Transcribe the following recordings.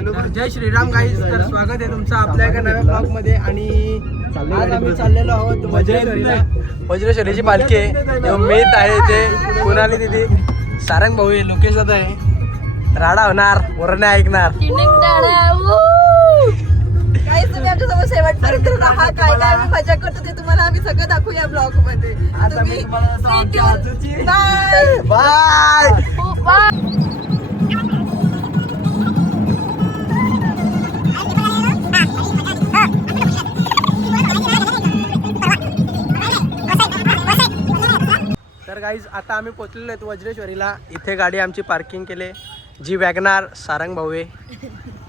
जय Shriram guys, तर स्वागत आहे तुमचं आपल्या एका नव्या ब्लॉग मध्ये. आणि आज आम्ही चाललेलो आहोत वज्रेश्वरीची पालखी आहे. मेत आहे ते कुणाली दिदी, सारंग भाऊ आहे, लोकेश दादा आहे. राडा होणार, वरण ऐकणार. काहीच तुम्ही आमच्यासोबत शेवटपर्यंत राहा. काय काय आम्ही मजा करतो ते तुम्हाला आम्ही सगळं दाखवूया ब्लॉग मध्ये. बाय. तर गाईज आता आम्ही पोचलेलो आहेत वज्रेश्वरीला. इथे गाडी आमची पार्किंग केली. जी वॅगनार, सारंग भाऊ आहे,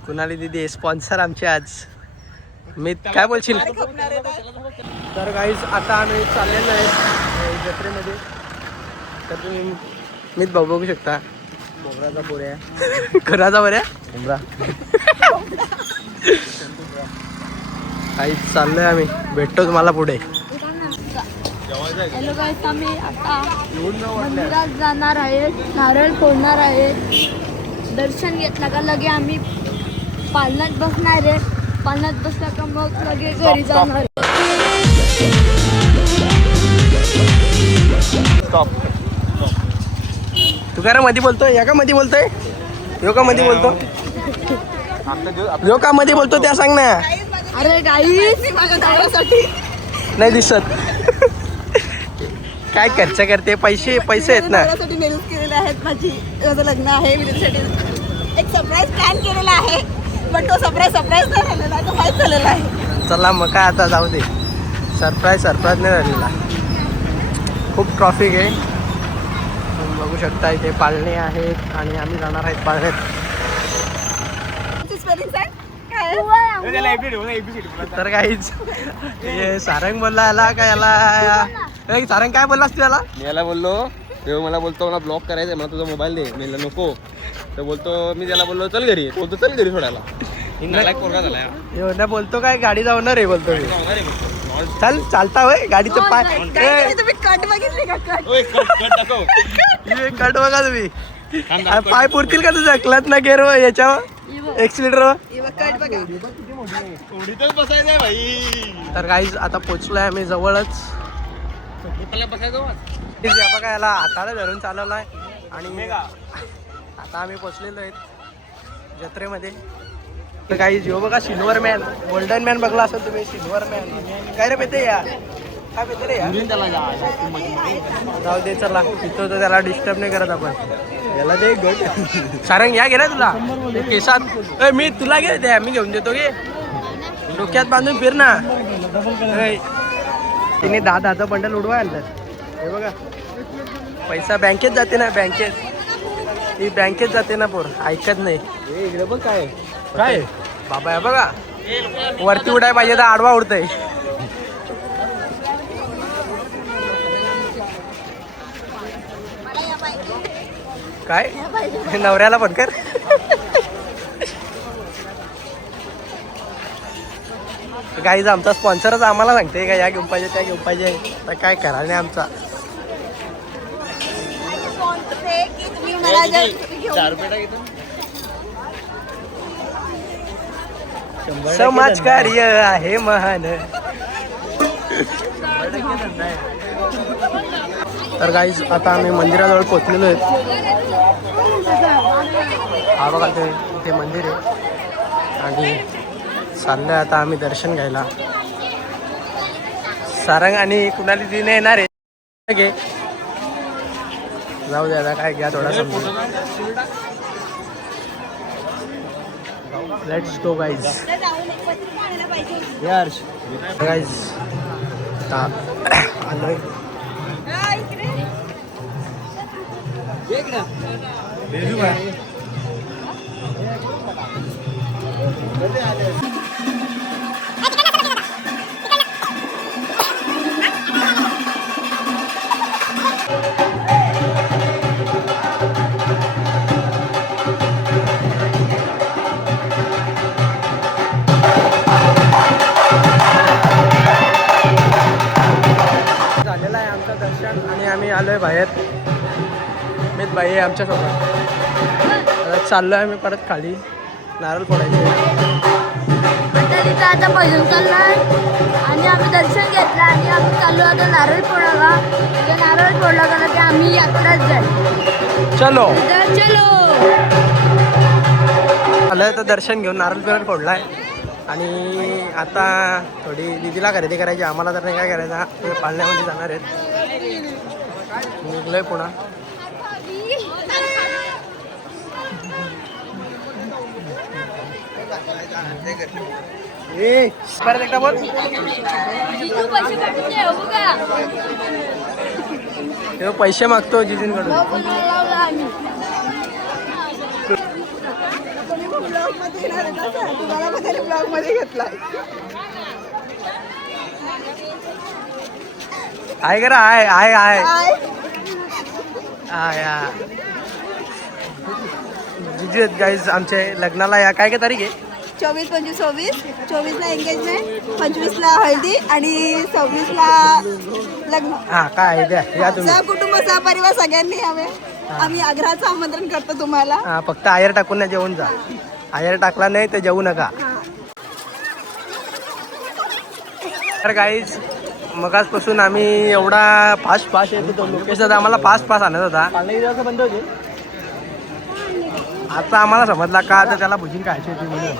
कुणाली दिदी स्पॉन्सर आमचे आज. मी काय बोलशील? तर गाईज आता आम्ही चाललेलो आहे जत्रेमध्ये. तर तुम्ही मीच भाऊ बघू शकता. मोगराचा पोऱ्या खराचा बऱ्या उमरा काहीच चाललोय आम्ही. भेटतो तुम्हाला पुढे. हॅलो गाईस, आम्ही आता मंदिरात जाणार आहे, नारळ फोडणार आहे. दर्शन घेतलं का लगे आम्ही पालनात बसणार आहे. पालनात बसला का मग लगे घरी जाणार. तू काय मध्ये बोलतोय? या का मध्ये बोलतोय? यो का मध्ये बोलतो? यो का मध्ये बोलतो त्या सांग ना. अरे गाईस, माझ्या नवऱ्यासाठी नाही दिसत. काय खर्च करते? पैसे आहेत ना. नवऱ्यासाठी नेल्स केलेले आहेत. माझं लग्न आहे, मी त्याच्यासाठी एक सरप्राईज प्लॅन केलेला आहे. पण तो सरप्राईज नाही झालेला, तो माहीत झालेला आहे. चला मग काय आता जाऊ दे. सरप्राईज नाही झालेला. खूप ट्रॉफिक आहे. तुम्ही बघू शकता इथे पाळणे आहेत आणि आम्ही जाणार आहेत पाळण्यात. तर काहीच सारंग बोलला याला काय याला. सारंग काय बोललास तू याला? मी याला बोललो, तेव्हा मला बोलतो मला ब्लॉक करायचं, मला तुझा मोबाईल दे. मी नको. तर बोलतो, मी त्याला बोललो चल घरी. बोलतो चल घरी सोडायला. पोरगा झाला एवढा बोलतो काय गाडी जाणार आहे बोलतो. चल चालता होय गाडीचं पाय. तुम्ही कट बघितली का? कट बघा तुम्ही. पाय पुरतील का तुझं? क्लच ना गेअर याच्यावर एक्सिलेटर. कट बघा. बसायचंय भाई. तर गाईज आता पोचलोय आम्ही जवळच. बघा याला हाताला धरून चालवलाय. आणि आता आम्ही पोचलेलो आहेत जत्रेमध्ये. तर गाईज यो बघा सिल्वर मॅन, गोल्डन मॅन बघला असेल तुम्ही. सिल्वर मॅन काय रे पेते या? काय पेते रे या? जाऊ दे चला. तिथं तर त्याला डिस्टर्ब नाही करत आपण. याला दे गट. सारंग या गेला तुला केसात. मी तुला घे द्या, मी घेऊन देतो गे. डोक्यात बांधून फिर ना. तिने 10,000चं बंडल उडवा आणलं. हे बघा पैसा बँकेत जाते ना. ती बँकेत जाते ना. पोर ऐकत नाही. इकडे पण काय काय बाबा बघा वरती उडाय पाहिजे तर आडवा उडतय. काय नवऱ्याला पण कर. गाईज आमचा स्पॉन्सरच आम्हाला सांगते का या घेऊन पाहिजे त्या घेऊन पाहिजे. तर काय करा नाही आमचा. समाजकार्य आहे महान. तर गाईज आता आम्ही मंदिराजवळ पोचलेलो आहेत. हा बघा ते मंदिर आहे. आणि चाललोय आता आम्ही दर्शन घ्यायला. सारंग आणि कुणाली दिने येणार आहे. जाऊ द्या काय घ्या थोडा समजून. Let's go guys. यार्स गाईज आता आलोय. झालेलं आहे आमचं दर्शन आणि आम्ही आलोय बाहेर. मीच बाई आहे आमच्यासोबत. चाललो आहे आम्ही परत खाली. नारळ फोडायचे. आता तिथं आता भजन चाललंय आणि आम्ही दर्शन घेतलं आणि आम्ही चाललो आता नारळ फोडायला. ते नारळ फोडला गेला की आम्ही यात्राच जाईल. चलो तर चलो. आलं तर दर्शन घेऊन नारळ बिरळ फोडलाय आणि आता थोडी दीदीला खरेदी करायची. आम्हाला तर नाही काय करायचं, ते पाळण्यामध्ये जाणार आहेत. निघलोय पुन्हा. परत एकदा बोल. जिजू पैसे पाठवून दे, हो का? तेव्हा पैसे मागतो जिजूंकडून. हो, पण लावला आम्ही. ब्लॉग मध्ये येणार आहे ना, तुम्हाला पण त्याने ब्लॉग मध्ये घेतलाय. आहे करा आहे आहे आहे काय जिजू आहेत गाईज आमचे लग्नाला. या काय काय तारीख आहे? 24, 25, 26. 24ला एंगेजमेंट, 25ला हळदी आणि 26ला लग्न. हा काय आहे द्या या तुम्ही. सहकुटुंब सहपरिवार सगळ्यांनी यावे. आम्ही आग्रहाचं आमंत्रण करतो तुम्हाला. हा फक्त आयर टाकून नाही जेवून जा. आयर टाकला नाही तर जेवू नका. तर गाईज मगाचपासून आम्ही एवढा फास्ट येत होतो. लोकेश दादा आम्हाला फास्ट आणत होता. बंद होते. आता आम्हाला समजला का आता त्याला भुजिंग खायची होती म्हणून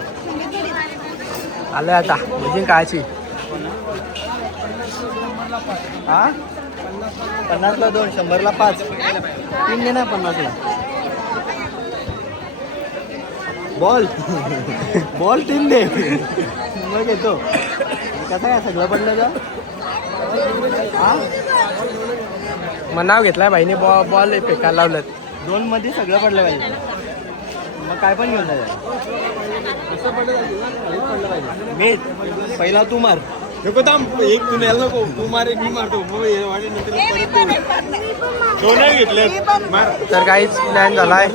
आलं. आता भुजिंग खायची. हा 50ला 2, 100ला 5. 3 दे ना 50ला. बॉल 3 दे मग येतो. कसं काय सगळं पडलं का? हा मग नाव घेतलाय भाईने. बॉल फेकायला लावलं. 2 मध्ये सगळं पडलं पाहिजे. मग काय पण घेऊन जायचं. मी पहिला तू मार. नको थांब, एक तू न्यायला नको. तू मार एक मी मारतो. दोनही घेतले. तर काहीच प्लॅन झालाय.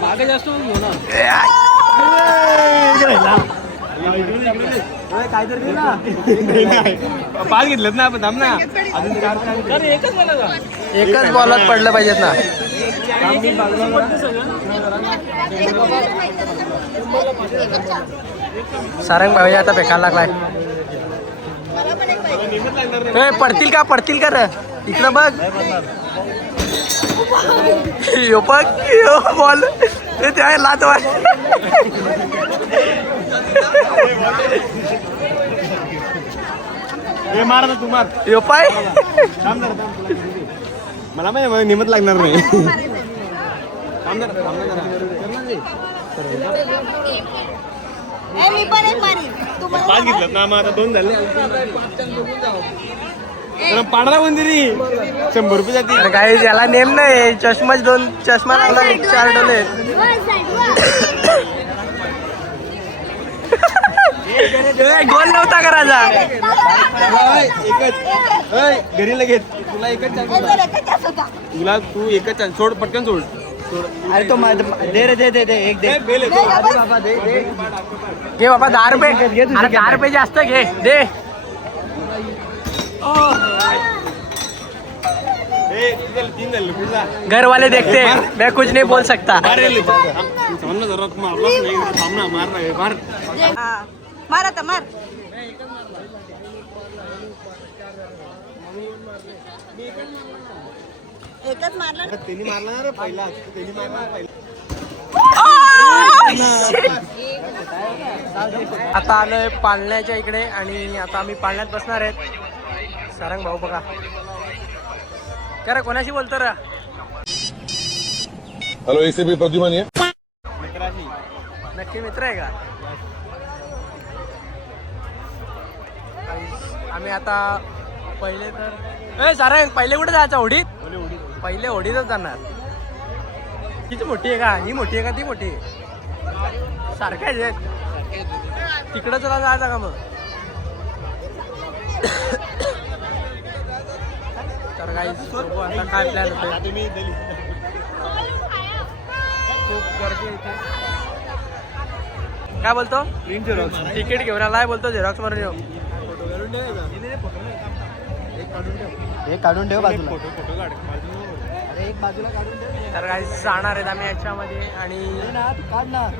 मागे जास्त घेऊ ना. काहीतरी 5 घेतलेत ना आपण. थांब ना अजून एकच बॉलात पडलं पाहिजेत ना. सारंग भाई आता फेकायला लागलाय. पडतील का रे? इकडं बघ. यो बघ बॉल ते लात वाट. मार ना तू मार. यो पाय मला माहिती निमत लागणार नाही. मी पण एक मारी. 5 घेतलं ना. मग आता 2 झाले. पाडला मंदिरी 100 रुपये जाते. काही याला नेम नाही. चष्माच 2 चष्मा लागला. 4 डोले. गोल नव्हता करायचा. एकच घरी लगेच. तुला एकच चान्स. तुला तू एकच चान्स. सोड पटकन सोड. अरे तो दे रे दे एक दे. बाबा दे घे बाबा. 10 रुपये. अरे 10 रुपये जास्त घे दे. घर वाले देखते मैं कुछ नहीं बोल सकता. मार आता मार. एकच मारला ना. त्यांनी मारला रे पहिला. त्यांनी मारला. आता आलोय पाळण्याच्या इकडे आणि आता आम्ही पाळण्यात बसणार आहेत. सारंग भाऊ बघा करा कोणाशी बोलतो रा. हेलो ACP प्रद्युमन आहे. नक्की मित्र आहे का? आम्ही आता पहिले तर सारंग पहिले कुठे जायचं? होडीत. पहिले होडीतच जाणार. किती मोठी आहे का? ही मोठी आहे का ती मोठी आहे? सारख्याच आहेत. तिकडं चला जायचं का मग? तर काही आता काय प्लॅन होतो. खूप गर्दी इथे. काय बोलतो? तिकीट घेऊन आलाय बोलतो. झेरॉक्स मारून येऊ. हे काढून ठेव बाजूला. तर काही जाणार आहेत आम्ही याच्यामध्ये आणि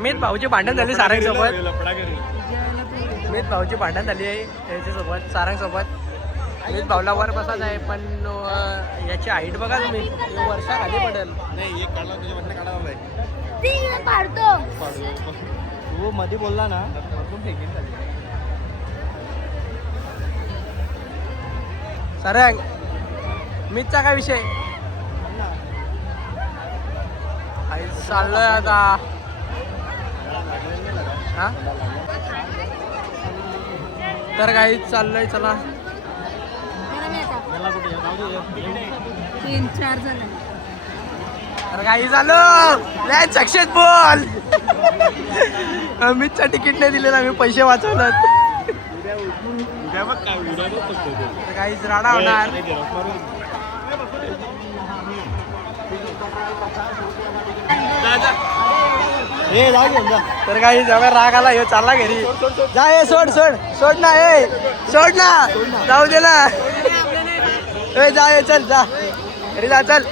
मीच भाऊची भांडण झाली सारंगसोबत. मीच भाऊची भांडण झाली आहे याच्यासोबत सारंगसोबत. मीच भाऊला वर बसायचं आहे पण याची हाईट बघा तुम्ही वर्षा खाली पडेल. नाही एक काढला तुझ्या मधनं काढा नाही तू मध्ये बोलला ना सारंग मीचचा काय विषय चाललोय आता. हा तर काही चाललोय चला. 3-4 जण तर काही झालं लॅच सक्सेसफुल. अमितचा तिकीट नाही दिलेला मी पैसे वाचवलं. तर काहीच राडा होणार. तर काही जेव्हा राग आला ह्यो चालला घरी. जा हे सोड सोड सोड ना ए सोड ना जाऊ दे ना ए जा हे चल जा घरी जा चल.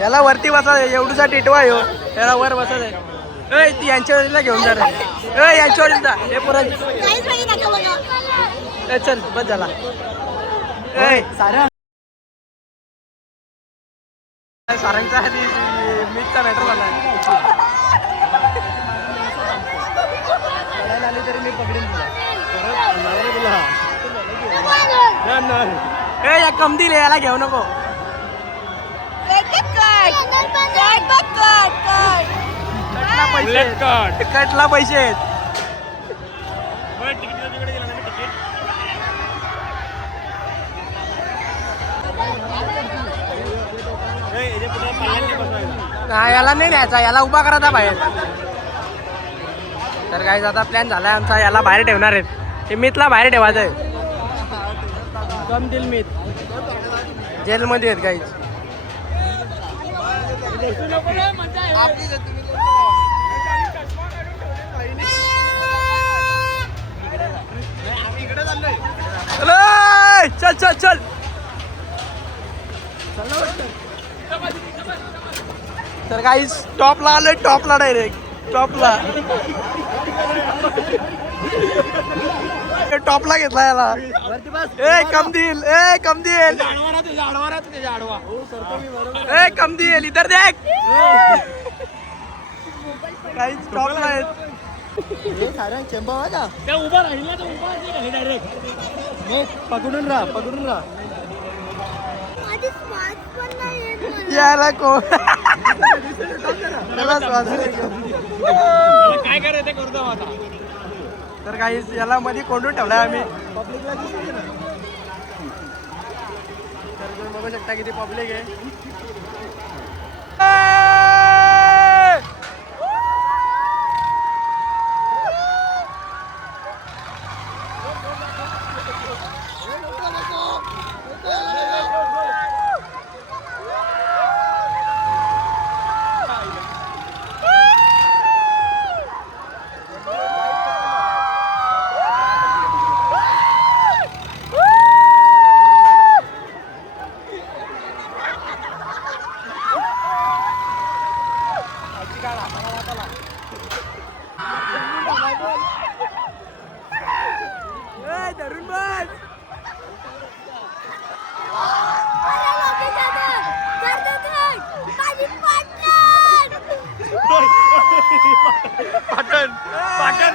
याला वरती बसा एवढूसा टिटवा ह्यो याला वर बसत आहे. ए ती यांच्या वडीला घेऊन जा रे. ए यांच्या वडील जा हे पुरण ए चल बस झाला. ए सारंगचा आधी मीचचा मॅटर झाला. लढायला आली तरी मी पकडीन तुला. ए या कम दिले याला घेऊ नको. कटला पैसे आहेत. याला नाही न्यायचा याला उभा करायचा बाहेर. तर काय आता प्लॅन झालाय आमचा याला बाहेर ठेवणार आहेत. हे मीतला बाहेर ठेवायचं आहे. कम दिल मीत जेलमध्ये आहेत काहीच. चल चल चल तर काही टॉपला आलोय. टॉपला डायरेक्ट टॉपला. टॉपला घेतला याला. ए कम देईल ए कम देईल ए कम देईल इधर देख. काहीच टॉपला आहेत. पकडून राहा पकडून राहा. याला कोण काय करायचं करतो आता. तर काही याला मध्ये कोंडून ठेवलाय आम्ही. तर तुम्ही बघू शकता किती पब्लिक आहे. धरून बस. पाटण पाटण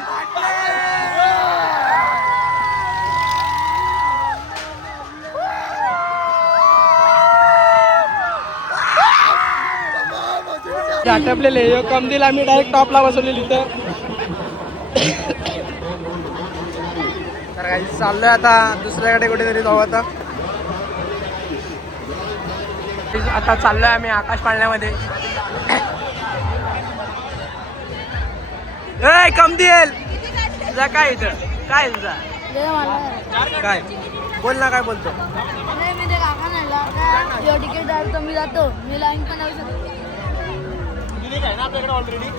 आटपलेले यो कम दिला. आम्ही डायरेक्ट टॉपला बसवलेली इथं. तर काही चाललोय आता दुसऱ्याकडे कुठेतरी जाऊ. आता चाललोय आम्ही आकाश पाळण्यामध्ये. ए कम देईल जा. काय इथं काय तुझा काय बोल ना काय बोलतो. मी ते काका नाही तिकीट द्यायला मी जातो. मी लाईन पण येऊ शकतो. आपल्याकडे ऑलरेडी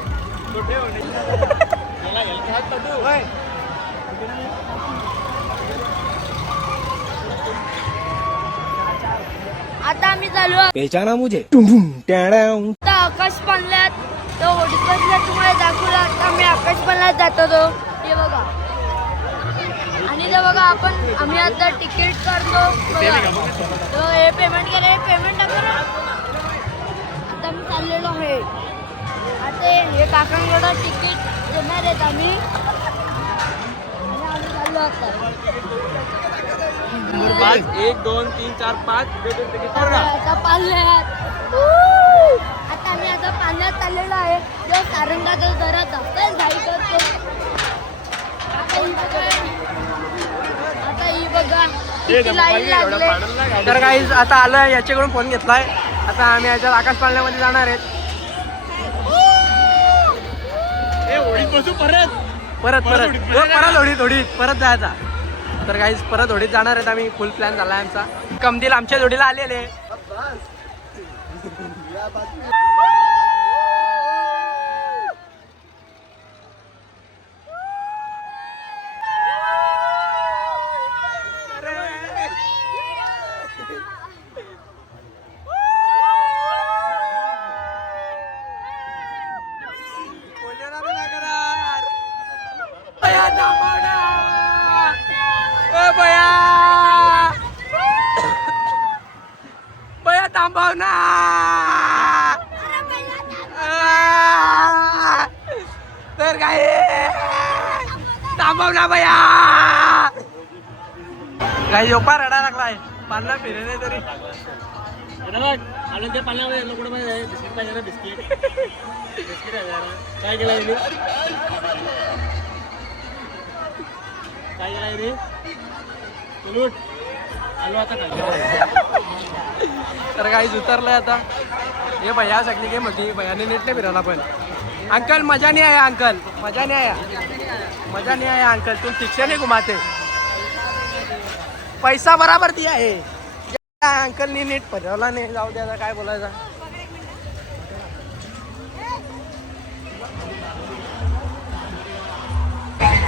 आता आम्ही चालू आहोत. पहचाना मुझे टॅडाव. आता आकाश पाळण्यात तो होडीपसला तुम्हाला दाखवला. आता आम्ही आकाश पाळण्यात जातो. तो हे बघा. आणि ते बघा आम्ही आता तिकीट करतो. तो हे पेमेंट केलं. पेमेंट टाकलं. आता आम्ही चाललेलो आहे. आता हे काकांकडं तिकीट देणार आहेत आम्ही. आणि आम्ही चाललो आता. 1 2 3 4 5 आता पाळण्यात. आता आम्ही आता पाळण्यात चाललेलो आहे. जो सारंगाचा दरात असेल घाई करतो. आता ही बघा किती लाईन लागले. तर काही आता आलं याच्याकडून फोन घेतलाय. आता आम्ही याच्यात आकाश पाळण्यामध्ये जाणार आहेत. परत होडीत परत जायचा. तर काही परत होडीत जाणार आहेत आम्ही. फुल प्लॅन झाला आमचा. कमदिल आमच्या जोडीला आलेले. बया थांबव ना. तर काय थांबव ना बया. काही झोपा रडा लागलाय. पाळणा फिरे नाही तरी. आलं ते पाण्यामध्ये कुठं पाहिजे बिस्किट पाहिजे ना. बिस्किट काय केलं रे. काय केलं रे. उलट आलो आता काय. तर काहीच उतरलंय आता. हे भैया सगळी गेम होती. भैयाने नीट नाही फिरवला. पण अंकल मजा नहीं आया. अंकल मजा नहीं आया अंकल. तुम ठीक से नहीं घुमाते. पैसा बराबर दिया है. अंकलनी नीट फिरवला नाही. जाऊ द्या काय बोलायचं.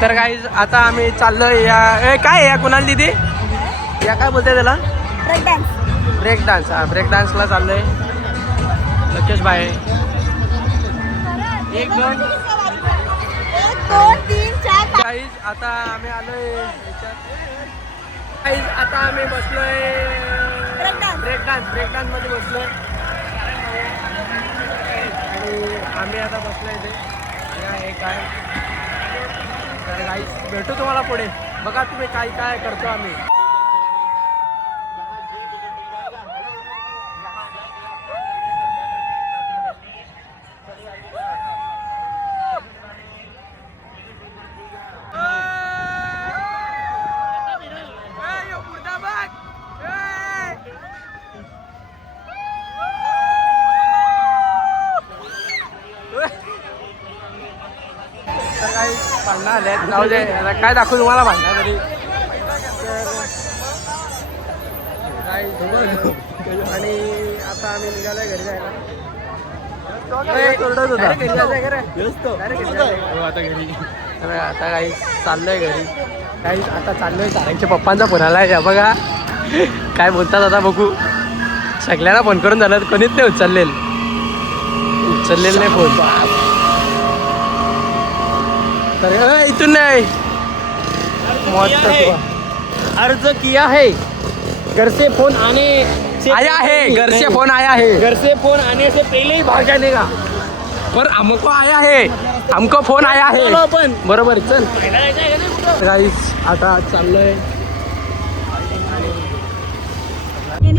तर काही आता आम्ही चाललोय या काय या कुणाल दिदी या काय बोलते त्याला. Break dance. हा ब्रेक डान्सला चाललोय. लकेश भाई 1 2 3 4 गाईज आता आम्ही आलोय याच्यात. गाईज आता आम्ही बसलोय ब्रेक डान्स मध्ये बसलोय. आणि आम्ही आता बसलोय इथे. हे काय तर गाईज भेटू तुम्हाला पुढे. बघा तुम्ही काय काय करतो आम्ही. भांडणं आले जाऊ दे. काय दाखवू तुम्हाला भांडणं तरी. आणि आता आम्ही निघालोय घरी जायला. आता काही चाललोय घरी. काही आता चाललोय. साऱ्यांच्या पप्पांचा फोन आलाय. या बघा काय बोलतात आता बघू. सगळ्यांना फोन करून झालं कोणीच नाही उचललेलं नाही फोन. तर इथून नाही अर्ज किया है. घर से फोन आने आया है. घर से फोन आया है. घर से फोन आने से पहले ही भाग जाने का. पर हमको आया है. हमको फोन आया है. आपण बरोबर चल. गाईस आता चाललोय.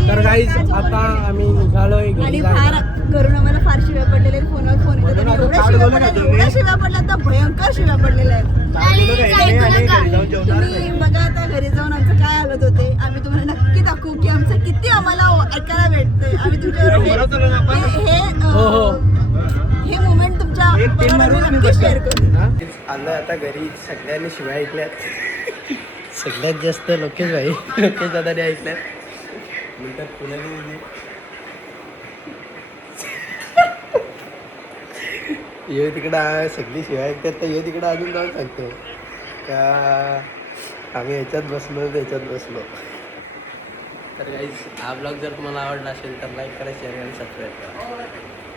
तर गाईस आता आम्ही निघालोय आणि घरी फार जायला. घरून आम्हाला फार शिव्या पडलेले. फोनवर फोन येतो. त्यांनी एवढ्या शिव्या पडल्या तर भयंकर शिव्या पडलेल्या आहेत. तुम्ही बघा आता घरी जाऊन आमचं काय हालत होते. आम्ही तुम्हाला नक्की दाखवू की आमचं किती आम्हाला ऐकायला भेटतंय. आम्ही तुमच्याबरोबर हे मोमेंट तुमच्या बरोबर नक्की शेअर करू. आलं आता घरी. सगळ्यांनी शिवाय ऐकल्यात. सगळ्यात जास्त लोकेश दादाने ऐकल्यात. नंतर पुन्हा ये तिकडं सगळी शिवाय ऐकतात. तर ये तिकडं अजून जाऊन सांगतो का आम्ही याच्यात बसलो त्याच्यात बसलो. तर गाईज हा ब्लॉग जर तुम्हाला आवडला असेल तर लाईक करा, शेअर करा, सबस्क्राईब करा.